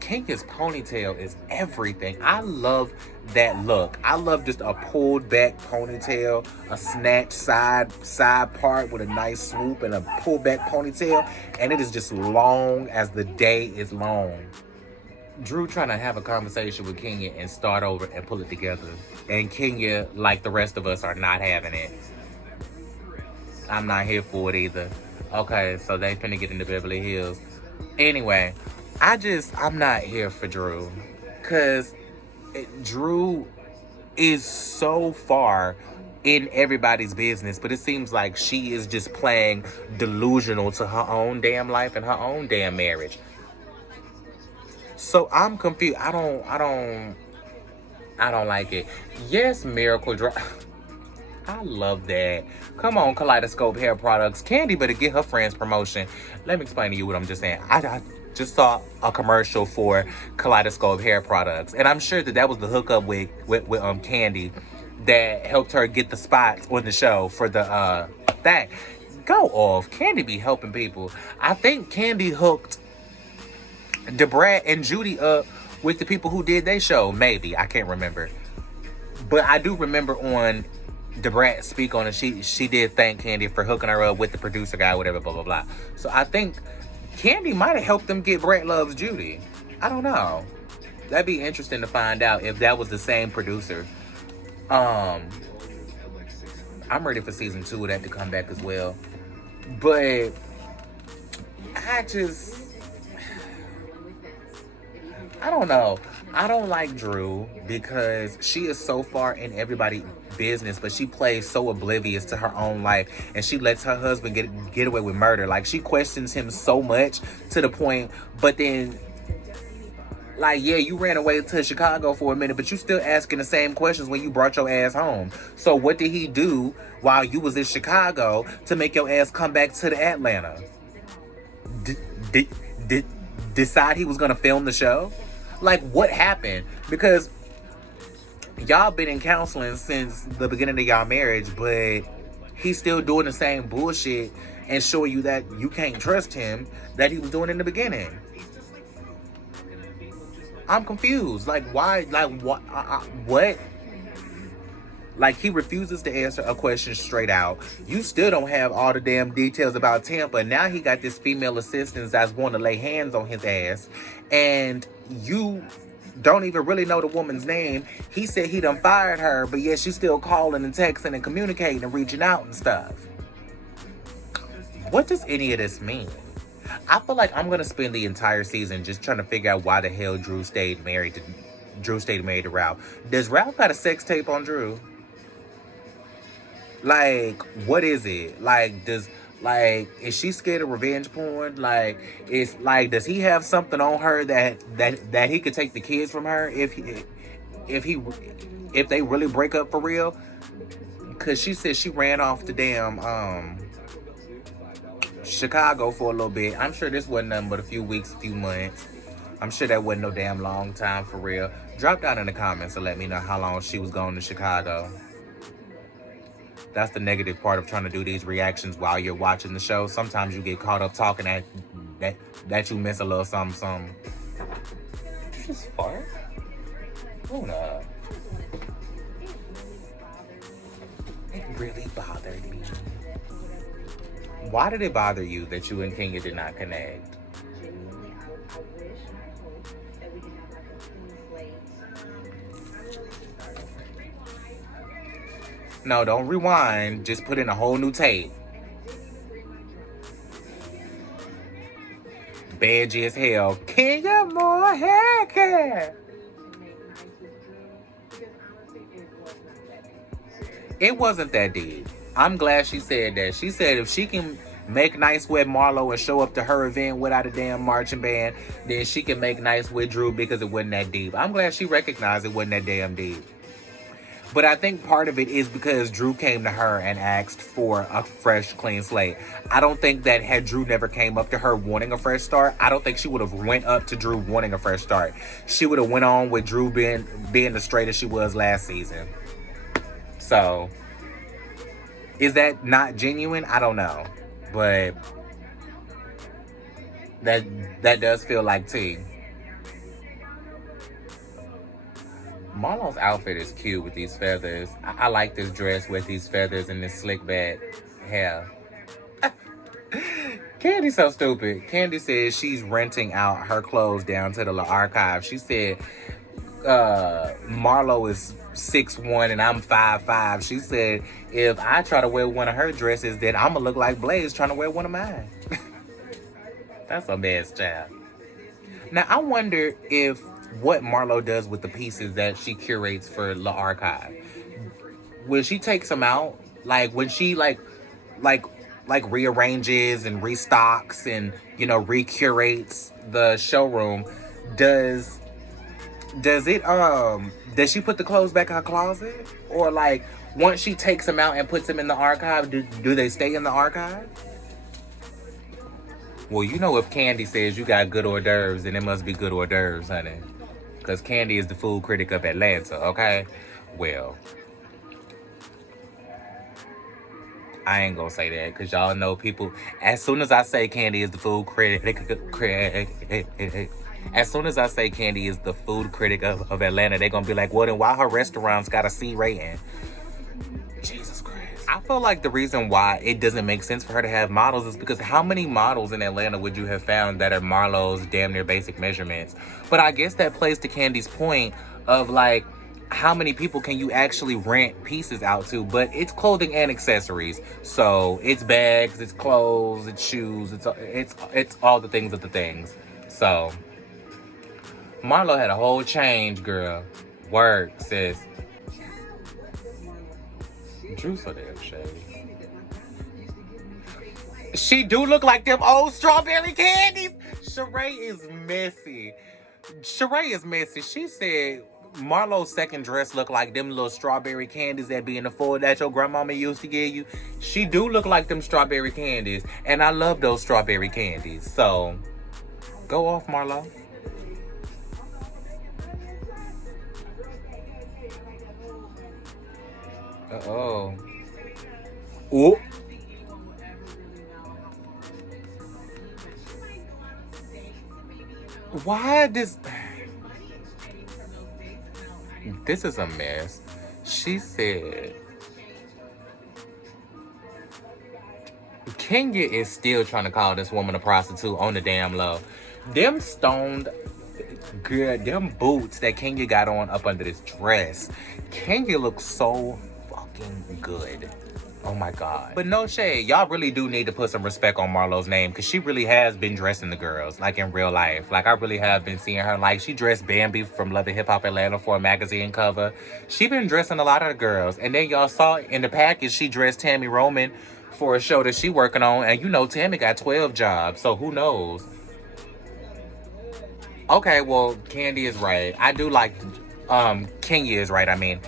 Kenya's ponytail is everything. I love that look. I love just a pulled back ponytail, a snatched side part with a nice swoop and a pulled back ponytail, and it is just long as the day is long. Drew trying to have a conversation with Kenya and start over and pull it together. And Kenya, like the rest of us, are not having it. I'm not here for it either. Okay, so they finna get into Beverly Hills. Anyway, I'm not here for Drew. Because Drew is so far in everybody's business, but it seems like she is just playing delusional to her own damn life and her own damn marriage. So I'm confused. I don't like it. Yes, Miracle Drop. I love that. Come on, Kaleidoscope Hair Products. Candy better get her friends promotion. Let me explain to you what I'm just saying. I just saw a commercial for Kaleidoscope Hair Products, and I'm sure that was the hookup with Candy that helped her get the spots on the show for the thing. Go off. Candy be helping people. I think Candy hooked Debrat and Judy up with the people who did their show. Maybe. I can't remember. But I do remember on Debrat speak on it, she did thank Candy for hooking her up with the producer guy, whatever, blah, blah, blah. So I think Candy might have helped them get Brett Loves Judy. I don't know. That'd be interesting to find out if that was the same producer. I'm ready for season 2 of that to come back as well. But I don't know. I don't like Drew because she is so far in everybody's business, but she plays so oblivious to her own life, and she lets her husband get away with murder. Like, she questions him so much to the point, but then, like, yeah, you ran away to Chicago for a minute, but you still asking the same questions when you brought your ass home. So what did he do while you was in Chicago to make your ass come back to the Atlanta? Decide he was gonna film the show? Like, what happened? Because y'all been in counseling since the beginning of y'all marriage, but he's still doing the same bullshit and showing you that you can't trust him that he was doing in the beginning. I'm confused. Like, why? Like, what? What? Like, he refuses to answer a question straight out. You still don't have all the damn details about Tampa. Now he got this female assistant that's want to lay hands on his ass. And you don't even really know the woman's name. He said he done fired her, but yet she's still calling and texting and communicating and reaching out and stuff. What does any of this mean? I feel like I'm going to spend the entire season just trying to figure out why the hell Drew stayed married to Ralph. Does Ralph got a sex tape on Drew? Like, what is it? Like, is she scared of revenge porn? Like, it's like, does he have something on her that he could take the kids from her if they really break up for real? Cause she said she ran off to damn Chicago for a little bit. I'm sure this wasn't nothing but a few weeks, a few months. I'm sure that wasn't no damn long time for real. Drop down in the comments and let me know how long she was going to Chicago. That's the negative part of trying to do these reactions while you're watching the show. Sometimes you get caught up talking that you miss a little something. Did you just fart? Hold up. It really bothered me. Why did it bother you that you and Kenya did not connect? No, don't rewind. Just put in a whole new tape. Badgy as hell. Kenya more hair care. It wasn't that deep. I'm glad she said that. She said if she can make nice with Marlo and show up to her event without a damn marching band, then she can make nice with Drew because it wasn't that deep. I'm glad she recognized it wasn't that damn deep. But I think part of it is because Drew came to her and asked for a fresh, clean slate. I don't think that had Drew never came up to her wanting a fresh start, I don't think she would have went up to Drew wanting a fresh start. She would have went on with Drew being the straight as she was last season. So, is that not genuine? I don't know. But That does feel like tea. Marlo's outfit is cute with these feathers. I like this dress with these feathers and this slick back hair. Candy's so stupid. Candy says she's renting out her clothes down to the archive. She said Marlo is 6'1" and I'm 5'5". She said if I try to wear one of her dresses, then I'ma look like Blaze trying to wear one of mine. That's a mess, child. Now I wonder if what Marlo does with the pieces that she curates for the archive. When she takes them out, like when she like rearranges and restocks and recurates the showroom, does it does she put the clothes back in her closet, or like once she takes them out and puts them in the archive, do they stay in the archive? Well, if Candy says you got good hors d'oeuvres, then it must be good hors d'oeuvres, honey, because Candy is the food critic of Atlanta. Okay, well, I ain't gonna say that because y'all know people. As soon as I say Candy is the food critic, as soon as I say Candy is the food critic of Atlanta, they're gonna be like, well, then why her restaurants got a C rating? Jesus Christ. I feel like the reason why it doesn't make sense for her to have models is because how many models in Atlanta would you have found that are Marlo's damn near basic measurements? But I guess that plays to Candy's point of like, how many people can you actually rent pieces out to? But it's clothing and accessories. So it's bags, it's clothes, it's shoes, it's all the things of the things. So Marlo had a whole change, girl. Word, sis. Drew so damn shady. She do look like them old strawberry candies. Sheree is messy. She said Marlo's second dress looked like them little strawberry candies that be in the foil that your grandmama used to give you. She do look like them strawberry candies. And I love those strawberry candies. So, go off, Marlo. Uh-oh. Ooh. Why this... This is a mess. She said... Kenya is still trying to call this woman a prostitute on the damn low. Them stoned... Good, them boots that Kenya got on up under this dress. Kenya looks so fucking good. Oh my God. But no shade, y'all really do need to put some respect on Marlo's name, because she really has been dressing the girls, like in real life. Like I really have been seeing her. Like she dressed Bambi from Love and Hip Hop Atlanta for a magazine cover. She been dressing a lot of the girls. And then y'all saw in the package, she dressed Tammy Roman for a show that she working on. And Tammy got 12 jobs, so who knows? Okay, well, Candy is right. I do like, Kenya is right. I mean,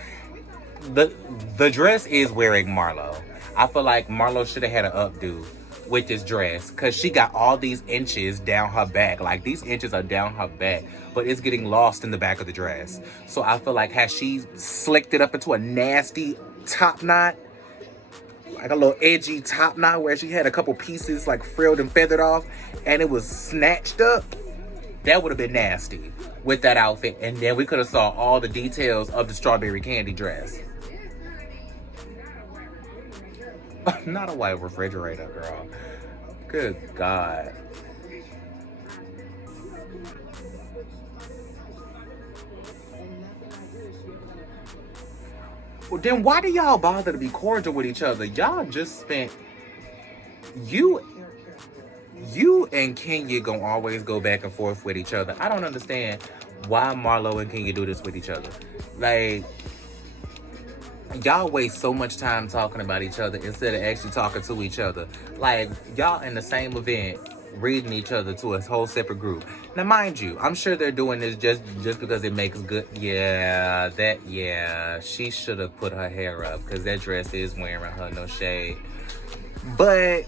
the dress is wearing Marlo. I feel like Marlo should have had an updo with this dress, because she got all these inches down her back. Like, these inches are down her back, but it's getting lost in the back of the dress. So I feel like had she slicked it up into a nasty top knot, like a little edgy top knot where she had a couple pieces like frilled and feathered off, and it was snatched up, that would have been nasty with that outfit. And then we could have saw all the details of the strawberry candy dress. Not a white refrigerator, girl. Good God. Well, then why do y'all bother to be cordial with each other? Y'all just spent... You and Kenya gonna always go back and forth with each other. I don't understand why Marlo and Kenya do this with each other. Like... Y'all waste so much time talking about each other instead of actually talking to each other. Like, y'all in the same event, reading each other to a whole separate group. Now, mind you, I'm sure they're doing this just because it makes good... Yeah, she should have put her hair up, because that dress is wearing her, no shade. But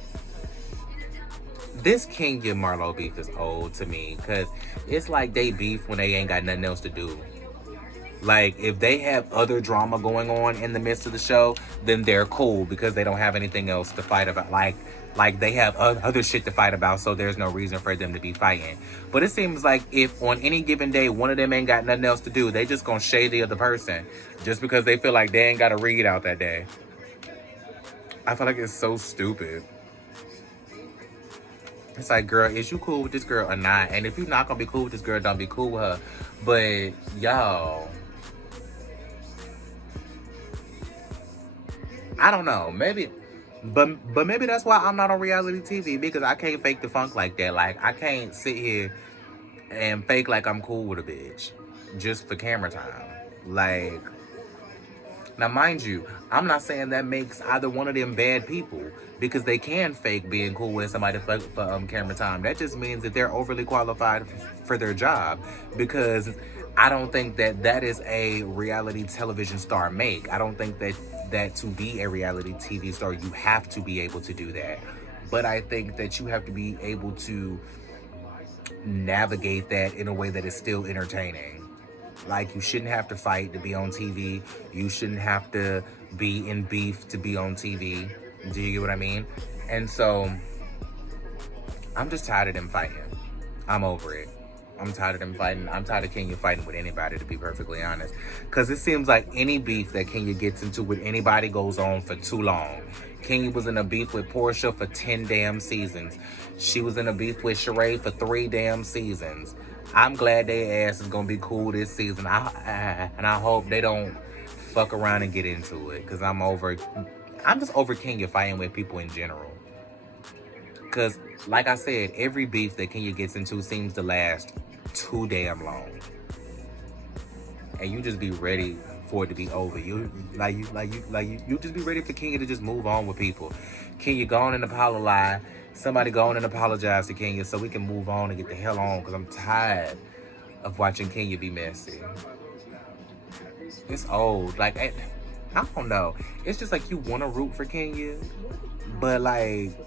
this Kenya Marlo beef is old to me, because it's like they beef when they ain't got nothing else to do. Like, if they have other drama going on in the midst of the show, then they're cool because they don't have anything else to fight about. Like they have other shit to fight about, so there's no reason for them to be fighting. But it seems like if on any given day one of them ain't got nothing else to do, they just gonna shade the other person just because they feel like they ain't got a read out that day. I feel like it's so stupid. It's like, girl, is you cool with this girl or not? And if you're not gonna be cool with this girl, don't be cool with her. But y'all, I don't know. But maybe that's why I'm not on reality TV, because I can't fake the funk like that. Like, I can't sit here and fake like I'm cool with a bitch just for camera time. Like, now mind you, I'm not saying that makes either one of them bad people, because they can fake being cool with somebody for camera time. That just means that they're overly qualified for their job, because I don't think that that is a reality television star make. I don't think that to be a reality TV star, you have to be able to do that. But I think that you have to be able to navigate that in a way that is still entertaining. Like, you shouldn't have to fight to be on TV. You shouldn't have to be in beef to be on TV. Do you get what I mean? And so, I'm just tired of them fighting. I'm over it. I'm tired of them fighting. I'm tired of Kenya fighting with anybody, to be perfectly honest. Because it seems like any beef that Kenya gets into with anybody goes on for too long. Kenya was in a beef with Portia for 10 damn seasons. She was in a beef with Sheree for 3 damn seasons. I'm glad their ass is going to be cool this season. And I hope they don't fuck around and get into it. Because I'm just over Kenya fighting with people in general. Because, like I said, every beef that Kenya gets into seems to last too damn long. And you just be ready for it to be over. You just be ready for Kenya to just move on with people. Kenya, go on and apologize. Somebody go on and apologize to Kenya so we can move on and get the hell on, because I'm tired of watching Kenya be messy. It's old. Like, I don't know. It's just like you want to root for Kenya, but like,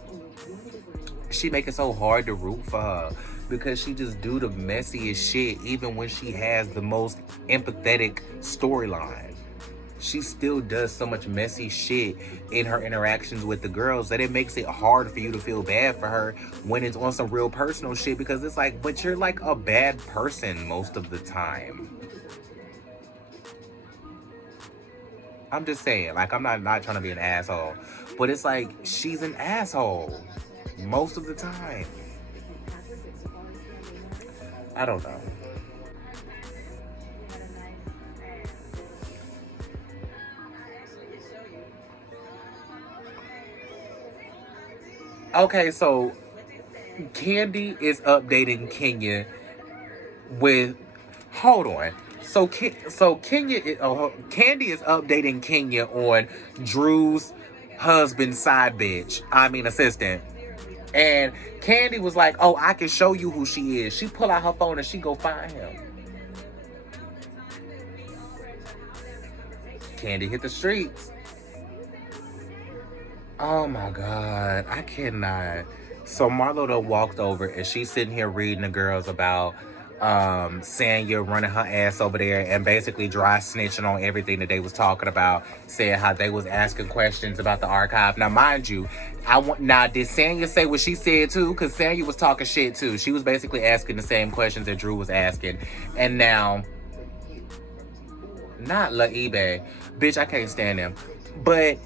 she make it so hard to root for her because she just do the messiest shit even when she has the most empathetic storyline. She still does so much messy shit in her interactions with the girls that it makes it hard for you to feel bad for her when it's on some real personal shit, because it's like, but you're like a bad person most of the time. I'm just saying, like, I'm not trying to be an asshole, but it's like, she's an asshole most of the time. I don't know. Okay, so Candy is updating Kenya with, hold on. So Candy is updating Kenya on Drew's husband side bitch. I mean assistant. And Candy was like, oh, I can show you who she is. She pull out her phone and she go find him. Candy hit the streets. Oh my God, I cannot. So Marlo done walked over and she's sitting here reading the girls about Sanya running her ass over there and basically dry snitching on everything that they was talking about, saying how they was asking questions about the archive. Now, mind you, did Sanya say what she said too? Because Sanya was talking shit too. She was basically asking the same questions that Drew was asking. And now, not La eBay, bitch, I can't stand them. But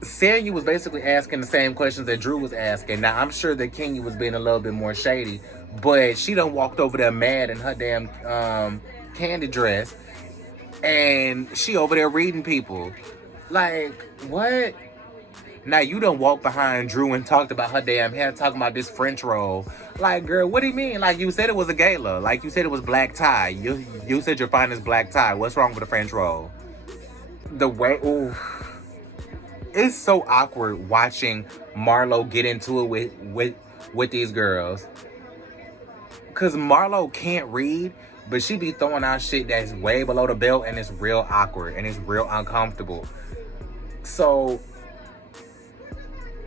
Sanya was basically asking the same questions that Drew was asking. Now, I'm sure that Kenya was being a little bit more shady, but she done walked over there mad in her damn candy dress, and she over there reading people. Like, what? Now, you done walked behind Drew and talked about her damn hair, talking about this French roll. Like, girl, what do you mean? Like, you said it was a gala. Like, you said it was black tie. You said your finest black tie. What's wrong with the French roll? The way, ooh. It's so awkward watching Marlo get into it with these girls. Because Marlo can't read, but she be throwing out shit that's way below the belt, and it's real awkward, and it's real uncomfortable. So,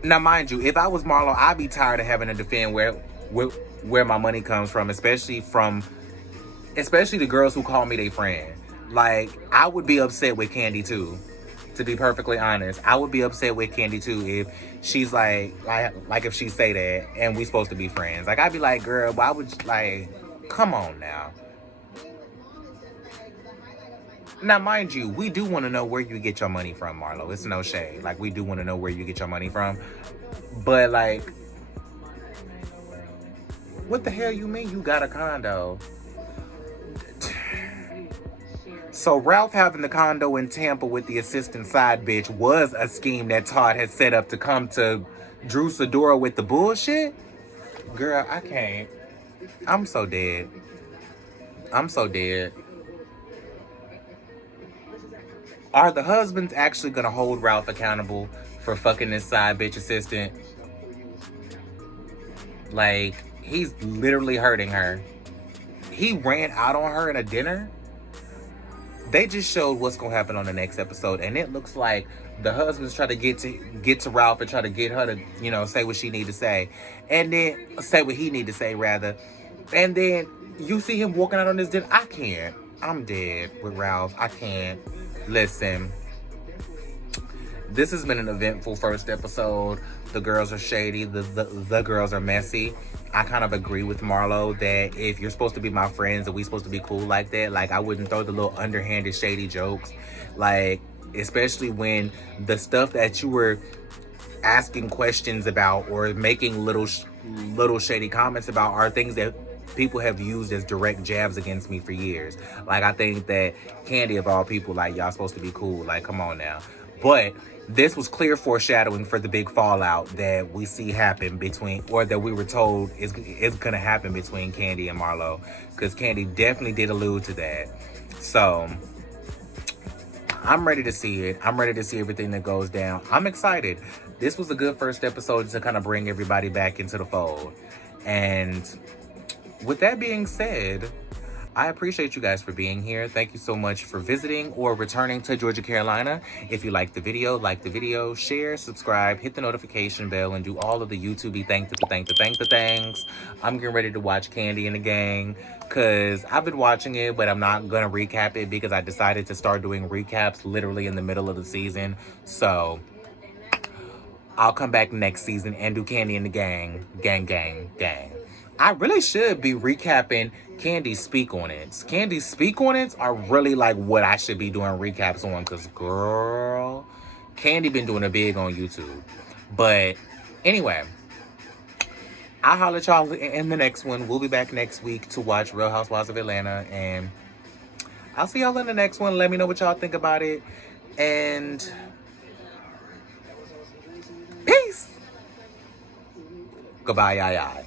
now mind you, if I was Marlo, I'd be tired of having to defend where my money comes from, especially the girls who call me their friend. Like, I would be upset with Candy too. To be perfectly honest, I would be upset with Candy too if she's like if she say that and we supposed to be friends. Like, I'd be like, girl, why would you, like, come on now. Now, mind you, we do want to know where you get your money from, Marlo. It's no shade. Like, we do want to know where you get your money from. But, like, what the hell you mean you got a condo? So Ralph having the condo in Tampa with the assistant side bitch was a scheme that Todd had set up to come to Drew Sidora with the bullshit? Girl, I can't. I'm so dead. I'm so dead. Are the husbands actually gonna hold Ralph accountable for fucking this side bitch assistant? Like, he's literally hurting her. He ran out on her at a dinner. They just showed what's gonna happen on the next episode, and it looks like the husbands try to get to Ralph and try to get her to, you know, say what she need to say, and then say what he need to say rather, and then you see him walking out on this dinner. I can't. I'm dead with Ralph. I can't. Listen, this has been an eventful first episode. The girls are shady. The girls are messy. I kind of agree with Marlo that if you're supposed to be my friends and we supposed to be cool like that, like, I wouldn't throw the little underhanded shady jokes. Like, especially when the stuff that you were asking questions about or making little shady comments about are things that people have used as direct jabs against me for years. Like, I think that Candy, of all people, like, y'all supposed to be cool. Like, come on now. But this was clear foreshadowing for the big fallout that we see happen between, or that we were told is gonna happen between Candy and Marlo, because Candy definitely did allude to that. So I'm ready to see it. I'm ready to see everything that goes down. I'm excited. This was a good first episode to kind of bring everybody back into the fold. And with that being said, I appreciate you guys for being here. Thank you so much for visiting or returning to Georgia, Carolina. If you like the video, share, subscribe, hit the notification bell, and do all of the YouTube-y things. I'm getting ready to watch Candy and the Gang because I've been watching it, but I'm not going to recap it because I decided to start doing recaps literally in the middle of the season. So I'll come back next season and do Candy and the Gang. Gang. I really should be recapping Candy's Speak On It. Candy's Speak On It are really like what I should be doing recaps on, because, girl, Candy been doing a big on YouTube. But anyway, I'll holler at y'all in the next one. We'll be back next week to watch Real Housewives of Atlanta, and I'll see y'all in the next one. Let me know what y'all think about it, and peace. Goodbye, yai.